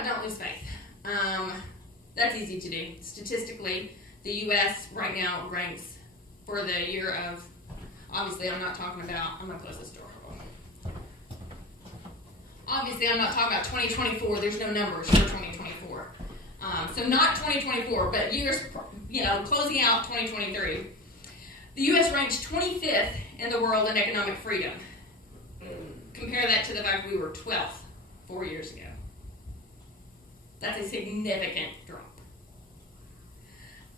about don't lose faith. That's easy to do. Statistically, the U.S. right now ranks for the year of, obviously I'm not talking about, I'm going to close this door. Obviously I'm not talking about 2024, there's no numbers for 2024. So not 2024, but years, closing out 2023. The U.S. ranks 25th in the world in economic freedom. Compare that to the fact we were 12th 4 years ago. That's a significant drop.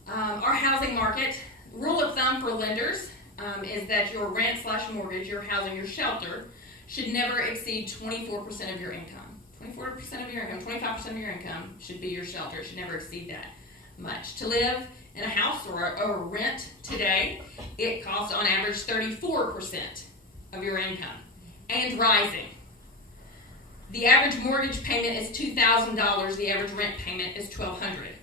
Our housing market, rule of thumb for lenders is that your rent/mortgage, your housing, your shelter, should never exceed 24% of your income. 24% of your income, 25% of your income should be your shelter. It should never exceed that much. To live in a house or a rent today, it costs on average 34% of your income and rising. The average mortgage payment is $2,000. The average rent payment is $1,200.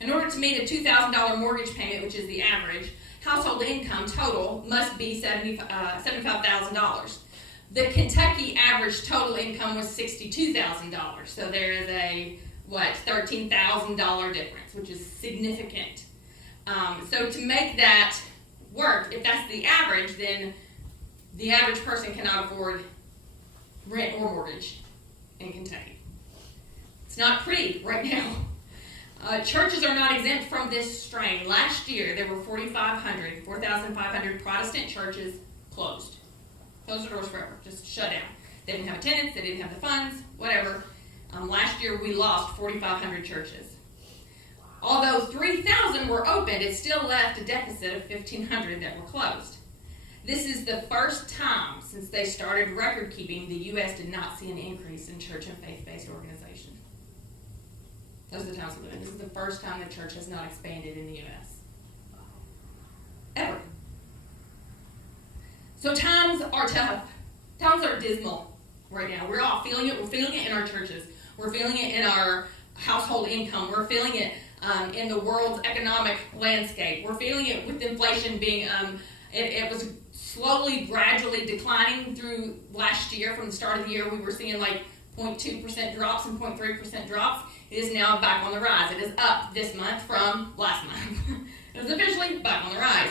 In order to meet a $2,000 mortgage payment, which is the average, household income total must be $75,000. The Kentucky average total income was $62,000. So there is a, $13,000 difference, which is significant. So to make that work, if that's the average, then the average person cannot afford rent or mortgage in Kentucky. It's not pretty right now. Churches are not exempt from this strain. Last year, there were 4,500 Protestant churches closed. Closed their doors forever, just shut down. They didn't have attendance, they didn't have the funds, whatever. Last year, we lost 4,500 churches. Although 3,000 were opened, it still left a deficit of 1,500 that were closed. This is the first time since they started record keeping the U.S. did not see an increase in church and faith-based organization. Those are the times we live in. This is the first time the church has not expanded in the U.S. Ever. So times are tough. Times are dismal right now. We're all feeling it. We're feeling it in our churches. We're feeling it in our household income. We're feeling it in the world's economic landscape. We're feeling it with inflation being, it was slowly, gradually declining through last year. From the start of the year, we were seeing 0.2% drops and 0.3% drops. It is now back on the rise. It is up this month from last month. It is officially back on the rise.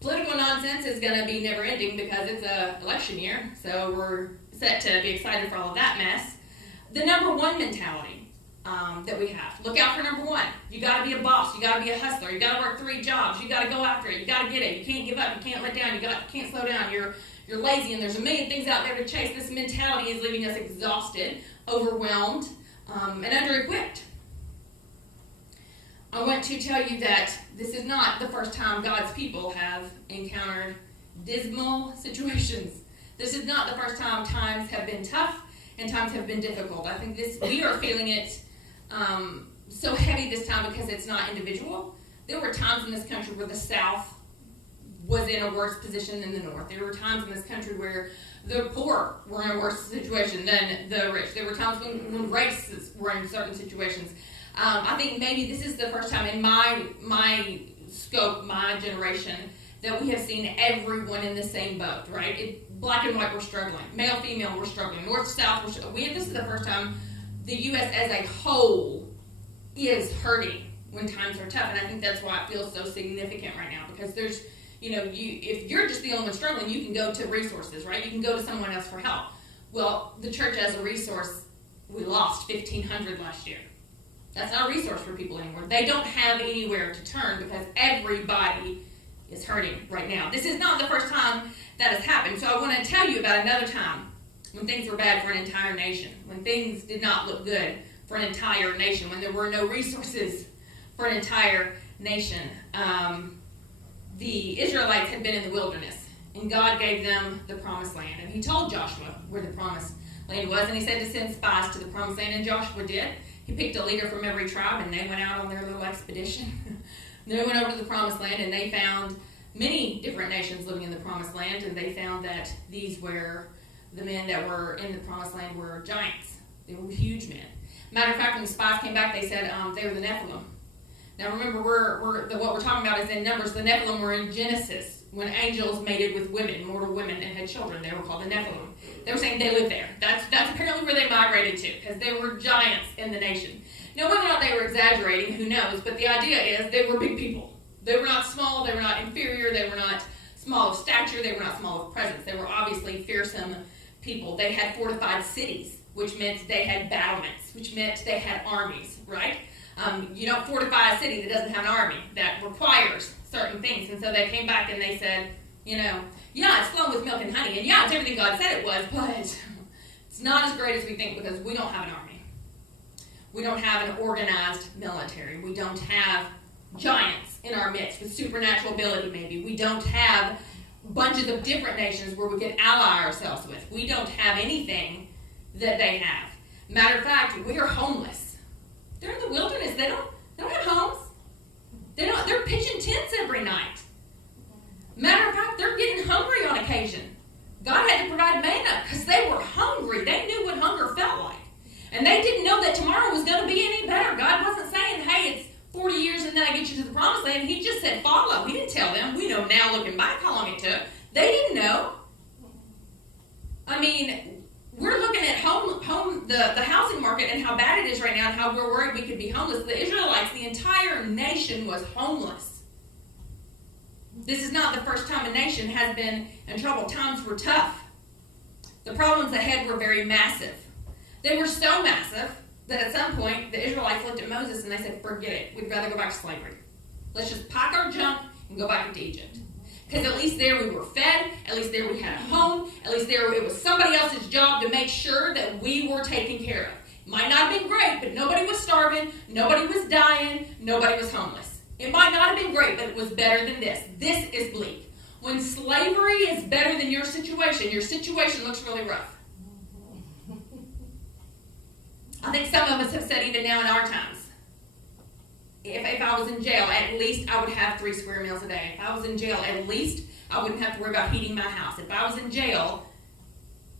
Political nonsense is going to be never ending because it's an election year, so we're set to be excited for all of that mess. The number one mentality that we have. Look out for number one. You got to be a boss. You got to be a hustler. You got to work 3 jobs. You got to go after it. You got to get it. You can't give up. You can't let down. You can't slow down. You're lazy, and there's a million things out there to chase. This mentality is leaving us exhausted, overwhelmed, and under-equipped. I want to tell you that this is not the first time God's people have encountered dismal situations. This is not the first time times have been tough and times have been difficult. I think we are feeling it so heavy this time because it's not individual. There were times in this country where the South was in a worse position than the North. There were times in this country where the poor were in a worse situation than the rich. There were times when races were in certain situations. I think maybe this is the first time in my scope, my generation, that we have seen everyone in the same boat, right? Black and white were struggling. Male, female were struggling. North, south were struggling. This is the first time the U.S. as a whole is hurting when times are tough. And I think that's why it feels so significant right now. Because there's, if you're just the only one struggling, you can go to resources, right? You can go to someone else for help. Well, the church as a resource, we lost 1,500 last year. That's not a resource for people anymore. They don't have anywhere to turn because everybody is hurting right now. This is not the first time that has happened. So I want to tell you about another time when things were bad for an entire nation, when things did not look good for an entire nation, when there were no resources for an entire nation. The Israelites had been in the wilderness, and God gave them the promised land. And he told Joshua where the promised land was, and he said to send spies to the promised land, and Joshua did. He picked a leader from every tribe, and they went out on their little expedition. They went over to the promised land, and they found many different nations living in the promised land, and they found that the men that were in the promised land were giants. They were huge men. Matter of fact, when the spies came back, they said they were the Nephilim. Now remember, what we're talking about is in Numbers. The Nephilim were in Genesis. when angels mated with women, mortal women, and had children. They were called the Nephilim. They were saying they lived there. That's apparently where they migrated to, because there were giants in the nation. Now, whether or not they were exaggerating, who knows, but the idea is they were big people. They were not small, they were not inferior, they were not small of stature, they were not small of presence. They were obviously fearsome people. They had fortified cities, which meant they had battlements, which meant they had armies, right? You don't fortify a city that doesn't have an army. That requires certain things. And so they came back and they said, yeah, it's flowing with milk and honey, and yeah, it's everything God said it was, but it's not as great as we think because we don't have an army. We don't have an organized military. We don't have giants in our midst with supernatural ability, maybe. We don't have bunches of different nations where we can ally ourselves with. We don't have anything that they have. Matter of fact, we are homeless. They're in the wilderness. They don't have homes. They're pitching tents every night. Matter of fact, they're getting hungry on occasion. God had to provide manna because they were hungry. They knew what hunger felt like. And they didn't know that tomorrow was going to be any better. God wasn't saying, hey, it's 40 years and then I get you to the promised land. He just said follow. He didn't tell them. We know now looking back how long it took. They didn't know. I mean, we're looking at the housing market and how bad it is right now and how we're worried we could be homeless. The Israelites, the entire nation was homeless. This is not the first time a nation has been in trouble. Times were tough. The problems ahead were very massive. They were so massive that at some point the Israelites looked at Moses and they said, forget it. We'd rather go back to slavery. Let's just pack our junk and go back into Egypt. Because at least there we were fed, at least there we had a home, at least there it was somebody else's job to make sure that we were taken care of. It might not have been great, but nobody was starving, nobody was dying, nobody was homeless. It might not have been great, but it was better than this. This is bleak. When slavery is better than your situation looks really rough. I think some of us have said even now in our times, if I was in jail, at least I would have 3 square meals a day. If I was in jail, at least I wouldn't have to worry about heating my house. If I was in jail,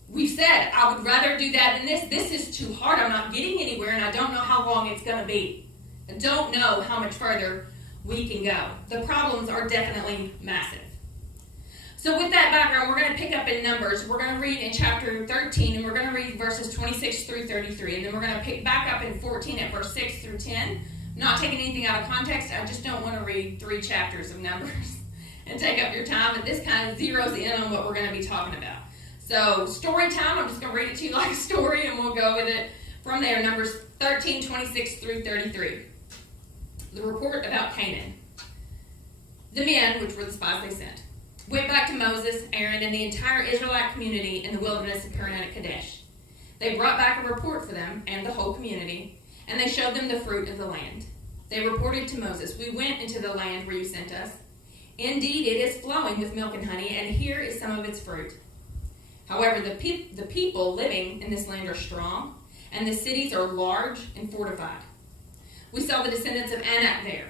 we've said, I would rather do that than this. This is too hard. I'm not getting anywhere, and I don't know how long it's going to be. I don't know how much further we can go. The problems are definitely massive. So with that background, we're going to pick up in Numbers. We're going to read in chapter 13, and we're going to read verses 26 through 33. And then we're going to pick back up in 14 at verse 6 through 10. Not taking anything out of context. I just don't want to read 3 chapters of Numbers and take up your time. But this kind of zeroes in on what we're going to be talking about. So story time. I'm just going to read it to you like a story, and we'll go with it from there. Numbers 13, 26 through 33. The report about Canaan. The men, which were the spies they sent, went back to Moses, Aaron, and the entire Israelite community in the wilderness of Paran at Kadesh. They brought back a report for them and the whole community, and they showed them the fruit of the land. They reported to Moses, we went into the land where you sent us. Indeed, it is flowing with milk and honey, and here is some of its fruit. However, the people living in this land are strong, and the cities are large and fortified. We saw the descendants of Anak there.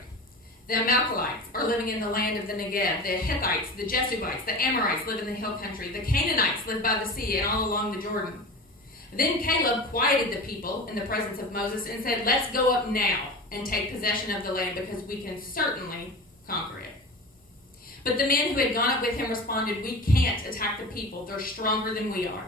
The Amalekites are living in the land of the Negev. The Hittites, the Jebusites, the Amorites live in the hill country. The Canaanites live by the sea and all along the Jordan. Then Caleb quieted the people in the presence of Moses and said, let's go up now and take possession of the land because we can certainly conquer it. But the men who had gone up with him responded, we can't attack the people. They're stronger than we are.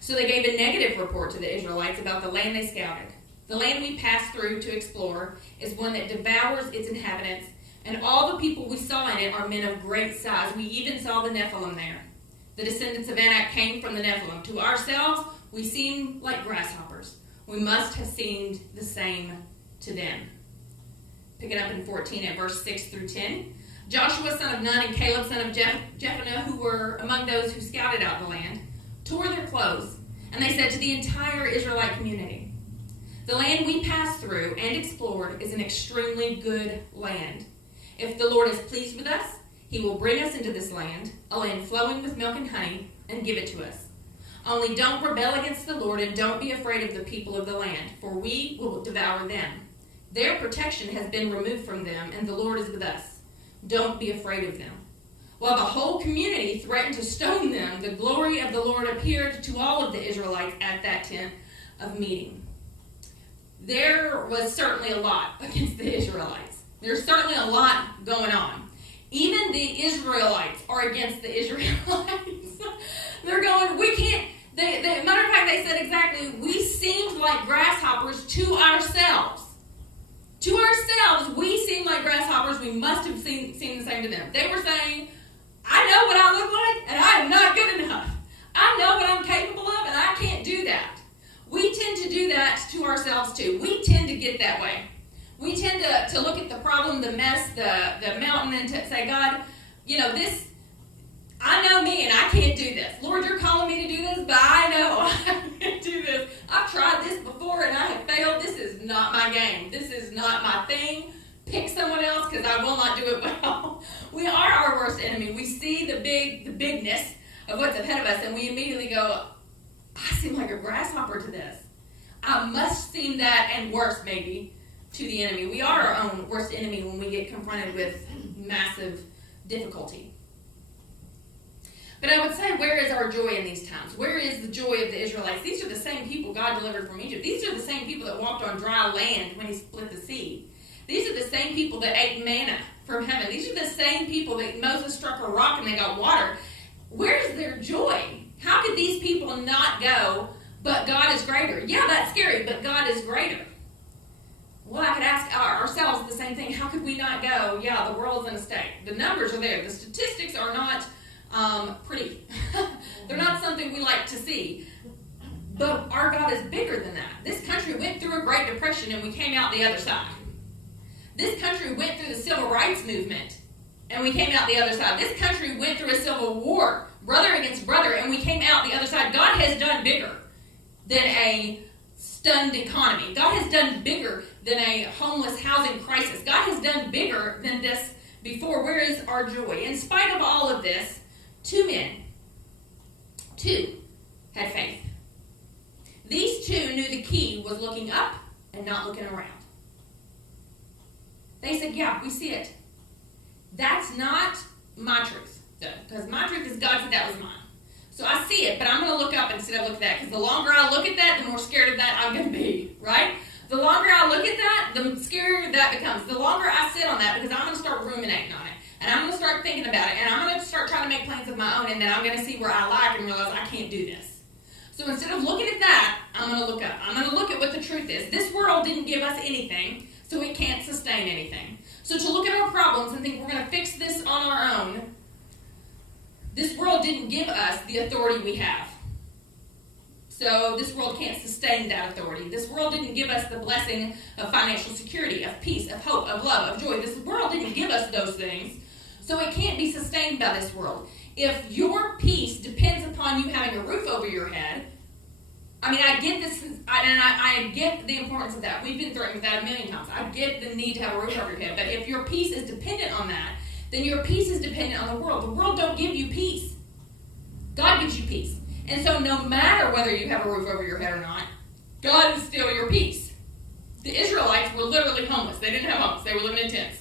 So they gave a negative report to the Israelites about the land they scouted. The land we passed through to explore is one that devours its inhabitants, and all the people we saw in it are men of great size. We even saw the Nephilim there. The descendants of Anak came from the Nephilim. To ourselves, we seem like grasshoppers. We must have seemed the same to them. Pick it up in 14 at verse 6 through 10. Joshua, son of Nun, and Caleb, son of Jephunneh, who were among those who scouted out the land, tore their clothes, and they said to the entire Israelite community, the land we passed through and explored is an extremely good land. If the Lord is pleased with us, he will bring us into this land, a land flowing with milk and honey, and give it to us. Only don't rebel against the Lord and don't be afraid of the people of the land, for we will devour them. Their protection has been removed from them, and the Lord is with us. Don't be afraid of them. While the whole community threatened to stone them, the glory of the Lord appeared to all of the Israelites at that tent of meeting. There was certainly a lot against the Israelites. There's certainly a lot going on. Even the Israelites are against the Israelites. They're going, we can't. Matter of fact, they said exactly, we seemed like grasshoppers to ourselves. To ourselves, we seem like grasshoppers. We must have seemed the same to them. They were saying, I know what I look like, and I am not good enough. I know what I'm capable of, and I can't do that. We tend to do that to ourselves too. We tend to get that way. We tend to look at the problem, the mess, the mountain, and to say, God, this, I know me, and I can't do this. Lord, you're calling me to do this, but I know I can't do this. I've tried this before, and I have failed. This is not my game. This is not my thing. Pick someone else, because I will not do it well. We are our worst enemy. We see the bigness of what's ahead of us, and we immediately go, I seem like a grasshopper to this. I must seem that, and worse maybe, to the enemy. We are our own worst enemy when we get confronted with massive difficulty. But I would say, where is our joy in these times? Where is the joy of the Israelites? These are the same people God delivered from Egypt. These are the same people that walked on dry land when he split the sea. These are the same people that ate manna from heaven. These are the same people that Moses struck a rock and they got water. Where's their joy? How could these people not go, but God is greater? Yeah, that's scary, but God is greater. Well, I could ask ourselves the same thing. How could we not go? Yeah, the world's in a state. The numbers are there. The statistics are not pretty. They're not something we like to see. But our God is bigger than that. This country went through a Great Depression and we came out the other side. This country went through the Civil Rights Movement and we came out the other side. This country went through a civil war, brother against brother, and we came out the other side. God has done bigger than a stunned economy. God has done bigger than a homeless housing crisis. God has done bigger than this before. Where is our joy? In spite of all of this, two had faith. These two knew the key was looking up and not looking around. They said, yeah, we see it. That's not my truth, though, because my truth is God said that was mine. So I see it, but I'm going to look up instead of look at that, because the longer I look at that, the more scared of that I'm going to be, right? The longer I look at that, the scarier that becomes. The longer I sit on that, because I'm going to start ruminating on it, and I'm going to start thinking about it, and I'm going to start trying to make plans of my own, and then I'm going to see where I like and realize I can't do this. So instead of looking at that, I'm going to look up. I'm going to look at what the truth is. This world didn't give us anything, so it can't sustain anything. So to look at our problems and think we're going to fix this on our own, this world didn't give us the authority we have. So this world can't sustain that authority. This world didn't give us the blessing of financial security, of peace, of hope, of love, of joy. This world didn't give us those things. So it can't be sustained by this world. If your peace depends upon you having a roof over your head, I mean, I get this, and I get the importance of that. We've been threatened with that a million times. I get the need to have a roof over your head. But if your peace is dependent on that, then your peace is dependent on the world. The world don't give you peace. God gives you peace. And so no matter whether you have a roof over your head or not, God is still your peace. The Israelites were literally homeless. They didn't have homes. They were living in tents.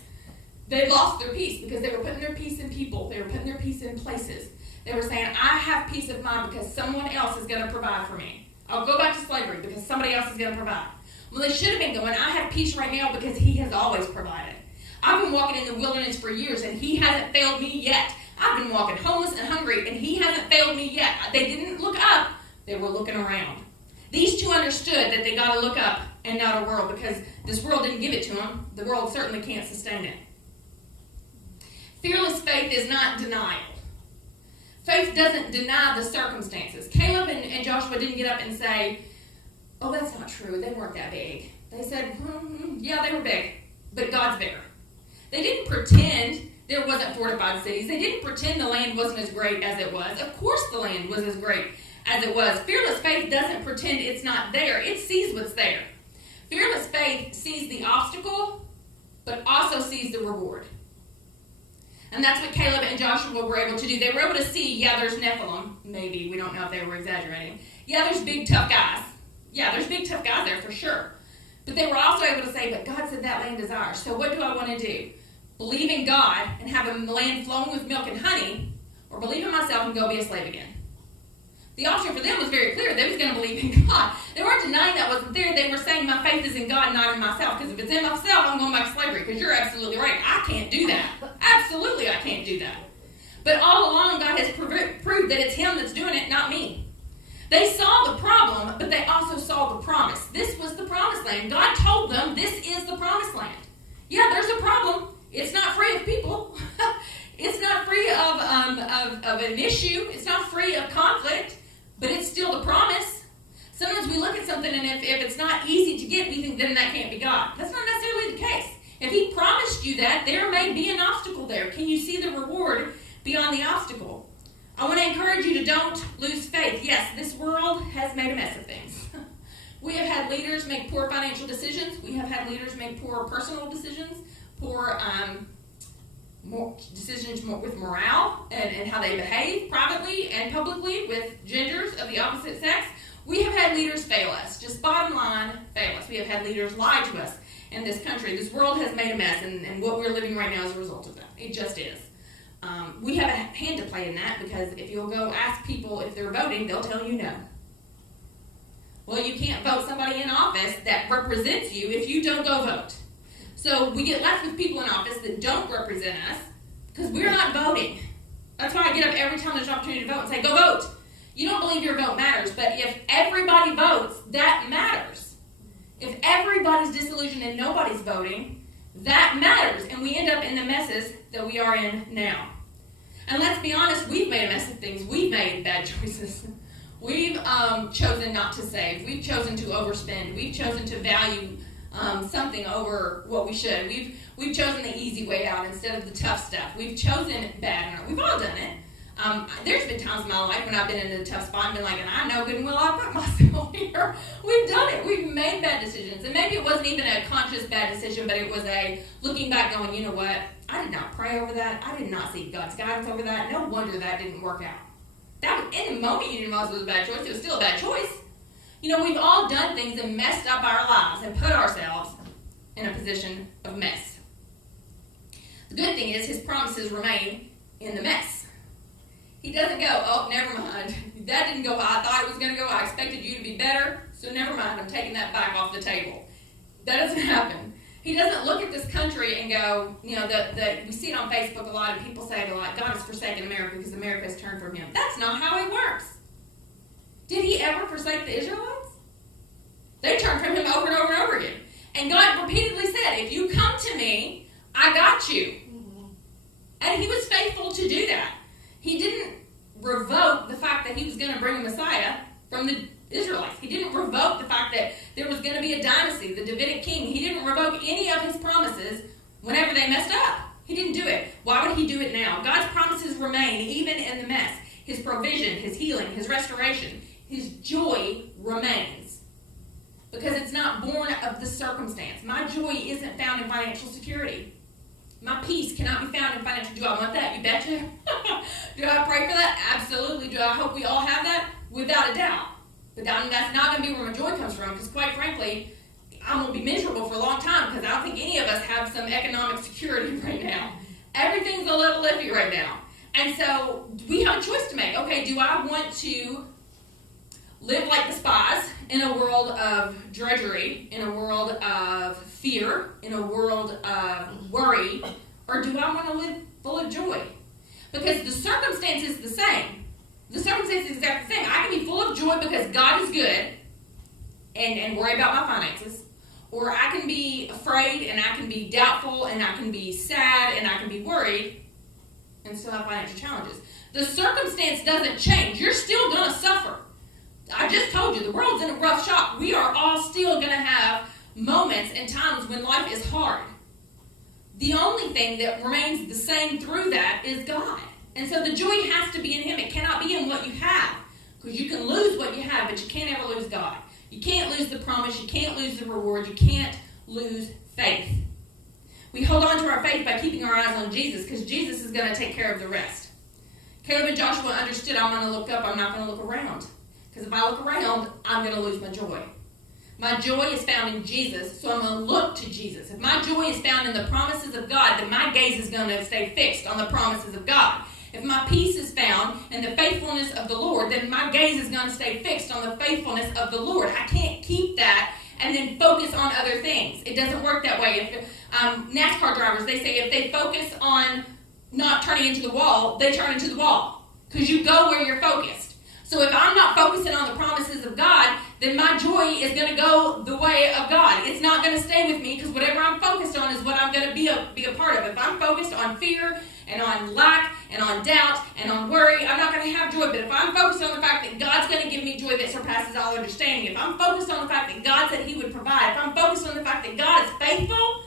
They lost their peace because they were putting their peace in people. They were putting their peace in places. They were saying, I have peace of mind because someone else is going to provide for me. I'll go back to slavery because somebody else is going to provide. Well, they should have been going, I have peace right now because he has always provided. I've been walking in the wilderness for years and he hasn't failed me yet. I've been walking homeless and hungry and he hasn't failed me yet. They didn't look up, they were looking around. These two understood that they got to look up and not a world, because this world didn't give it to them. The world certainly can't sustain it. Fearless faith is not denial. Faith doesn't deny the circumstances. Caleb and Joshua didn't get up and say, oh, that's not true. They weren't that big. They said, yeah, they were big, but God's bigger. They didn't pretend there wasn't fortified cities. They didn't pretend the land wasn't as great as it was. Of course the land was as great as it was. Fearless faith doesn't pretend it's not there. It sees what's there. Fearless faith sees the obstacle, but also sees the reward. And that's what Caleb and Joshua were able to do. They were able to see, yeah, there's Nephilim. Maybe. We don't know if they were exaggerating. Yeah, there's big, tough guys. Yeah, there's big, tough guys there for sure. But they were also able to say, but God said that land is ours. So what do I want to do? Believe in God and have a land flowing with milk and honey, or believe in myself and go be a slave again? The option for them was very clear. They was going to believe in God. They weren't denying that wasn't there. They were saying my faith is in God, not in myself. Because if it's in myself, I'm going back to slavery. Because you're absolutely right. I can't do that. Absolutely, I can't do that. But all along, God has proved that it's Him that's doing it, not me. They saw the problem, but they also saw the promise. This was the promised land. God told them this is the promised land. Yeah, there's a problem. It's not free of people. It's not free of an issue. It's not free of conflict. But it's still the promise. Sometimes we look at something and if it's not easy to get, we think then that can't be God. That's not necessarily the case. If He promised you that, there may be an obstacle there. Can you see the reward beyond the obstacle? I want to encourage you to don't lose faith. Yes, this world has made a mess of things. We have had leaders make poor financial decisions. We have had leaders make poor personal decisions, poor decisions with morale and how they behave privately and publicly with genders of the opposite sex. We have had leaders fail us. Just bottom line, fail us. We have had leaders lie to us in this country. This world has made a mess, and what we're living right now is a result of that. It just is. We have a hand to play in that, because if you'll go ask people if they're voting, they'll tell you no. Well, you can't vote somebody in office that represents you if you don't go vote. So we get left with people in office that don't represent us because we're not voting. That's why I get up every time there's an opportunity to vote and say, go vote. You don't believe your vote matters, but if everybody votes, that matters. If everybody's disillusioned and nobody's voting, that matters. And we end up in the messes that we are in now. And let's be honest, we've made a mess of things. We've made bad choices. We've chosen not to save. We've chosen to overspend. We've chosen to value something over what we should. We've chosen the easy way out instead of the tough stuff. We've chosen bad. We've all done it. There's been times in my life when I've been in a tough spot and been like, and I know good and well I put myself here. We've done it. We've made bad decisions. And maybe it wasn't even a conscious bad decision, but it was a looking back going, you know what? I did not pray over that. I did not seek God's guidance over that. No wonder that didn't work out. That was, in the moment you didn't realize it was a bad choice. It was still a bad choice. You know, we've all done things and messed up our lives and put ourselves in a position of mess. The good thing is His promises remain in the mess. He doesn't go, oh, never mind. That didn't go how I thought it was going to go. I expected you to be better, so never mind. I'm taking that back off the table. That doesn't happen. He doesn't look at this country and go, you know, we see it on Facebook a lot, and people say, like, God has forsaken America because America has turned from Him. That's not how He works. Did He ever forsake the Israelites? They turned from Him over and over and over again. And God repeatedly said, if you come to me, I got you. Mm-hmm. And He was faithful to do that. He didn't revoke the fact that He was going to bring a Messiah from the Israelites. He didn't revoke the fact that there was going to be a dynasty, the Davidic king. He didn't revoke any of His promises whenever they messed up. He didn't do it. Why would He do it now? God's promises remain even in the mess. His provision, His healing, His restoration, His joy remains. Because it's not born of the circumstance. My joy isn't found in financial security. My peace cannot be found in financial. Do I want that? You betcha. Do I pray for that? Absolutely. Do I hope we all have that? Without a doubt. But that's not going to be where my joy comes from, because quite frankly, I'm going to be miserable for a long time, because I don't think any of us have some economic security right now. Everything's a little iffy right now. And so we have a choice to make. Okay, do I want to live like the spies in a world of drudgery, in a world of fear, in a world of worry, or do I want to live full of joy? Because the circumstance is the same. The circumstance is exactly the same. I can be full of joy because God is good and worry about my finances. Or I can be afraid and I can be doubtful and I can be sad and I can be worried and still have financial challenges. The circumstance doesn't change. You're still going to suffer. I just told you, the world's in a rough shop. We are all still going to have moments and times when life is hard. The only thing that remains the same through that is God. And so the joy has to be in Him. It cannot be in what you have. Because you can lose what you have, but you can't ever lose God. You can't lose the promise. You can't lose the reward. You can't lose faith. We hold on to our faith by keeping our eyes on Jesus, because Jesus is going to take care of the rest. Caleb and Joshua understood, I'm going to look up. I'm not going to look around. Because if I look around, I'm going to lose my joy. My joy is found in Jesus, so I'm going to look to Jesus. If my joy is found in the promises of God, then my gaze is going to stay fixed on the promises of God. If my peace is found in and the faithfulness of the Lord, then my gaze is going to stay fixed on the faithfulness of the Lord. I can't keep that and then focus on other things. It doesn't work that way. If NASCAR drivers, they say if they focus on not turning into the wall, they turn into the wall, because you go where you're focused. So if I'm not focusing on the promises of God, then my joy is going to go the way of God. It's not going to stay with me, because whatever I'm focused on is what I'm going to be a part of. If I'm focused on fear and on lack and on doubt and on worry, I'm not going to have joy. But if I'm focused on the fact that God's going to give me joy that surpasses all understanding, if I'm focused on the fact that God said He would provide, if I'm focused on the fact that God is faithful,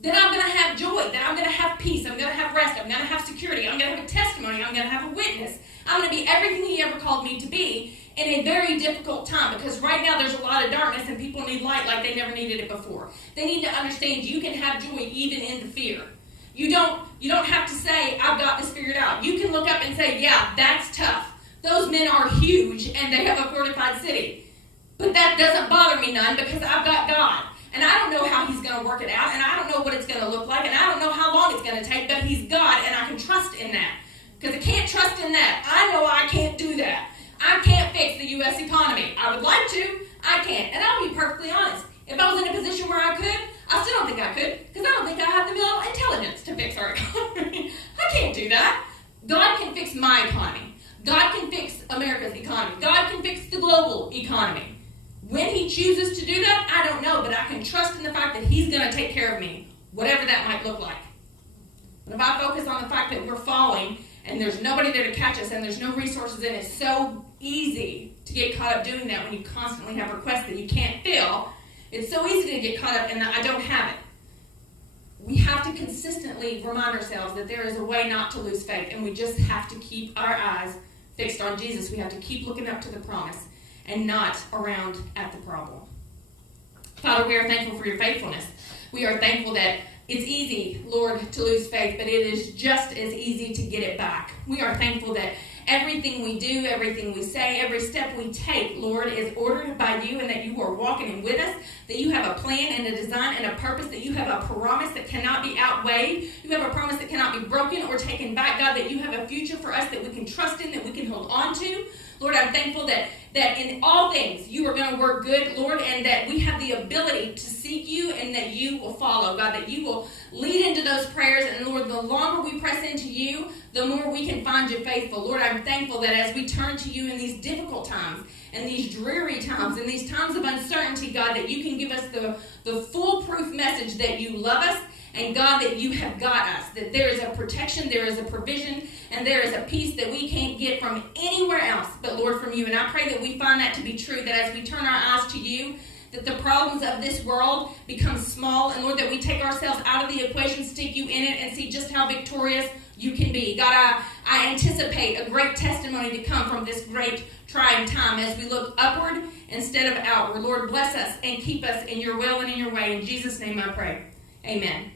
then I'm going to have joy, then I'm going to have peace, I'm going to have rest, I'm going to have security, I'm going to have a testimony, I'm going to have a witness. I'm going to be everything He ever called me to be in a very difficult time, because right now there's a lot of darkness and people need light like they never needed it before. They need to understand you can have joy even in the fear. You don't have to say, I've got this figured out. You can look up and say, yeah, that's tough. Those men are huge and they have a fortified city. But that doesn't bother me none, because I've got God. And I don't know how He's going to work it out, and I don't know what it's going to look like, and I don't know how long it's going to take, but He's God, and I can trust in that. Because I can't trust in that. I know I can't do that. I can't fix the U.S. economy. I would like to. I can't. And I'll be perfectly honest. If I was in a position where I could, I still don't think I could, because I don't think I have the mental intelligence to fix our economy. I can't do that. God can fix my economy. God can fix America's economy. God can fix the global economy. When He chooses to do that, I don't know, but I can trust in the fact that He's going to take care of me, whatever that might look like. But if I focus on the fact that we're falling and there's nobody there to catch us and there's no resources, and it's so easy to get caught up doing that when you constantly have requests that you can't fill, it's so easy to get caught up in that I don't have it. We have to consistently remind ourselves that there is a way not to lose faith, and we just have to keep our eyes fixed on Jesus. We have to keep looking up to the promise and not around at the problem. Father, we are thankful for Your faithfulness. We are thankful that it's easy, Lord, to lose faith, but it is just as easy to get it back. We are thankful that everything we do, everything we say, every step we take, Lord, is ordered by You, and that You are walking with us, that You have a plan and a design and a purpose, that You have a promise that cannot be outweighed. You have a promise that cannot be broken or taken back, God, that You have a future for us that we can trust in, that we can hold on to. Lord, I'm thankful that in all things You are going to work good, Lord, and that we have the ability to seek You, and that You will follow, God, that You will lead into those prayers. And Lord, the longer we press into You, the more we can find You faithful. Lord, I'm thankful that as we turn to You in these difficult times and these dreary times and these times of uncertainty, God, that You can give us the foolproof message that You love us, and God, that You have got us, that there is a protection, there is a provision, and there is a peace that we can't get from anywhere else but, Lord, from You. And I pray that we find that to be true, that as we turn our eyes to You, that the problems of this world become small, and Lord, that we take ourselves out of the equation, stick You in it, and see just how victorious You can be. God, I anticipate a great testimony to come from this great trying time as we look upward instead of outward. Lord, bless us and keep us in Your will and in Your way. In Jesus' name I pray. Amen.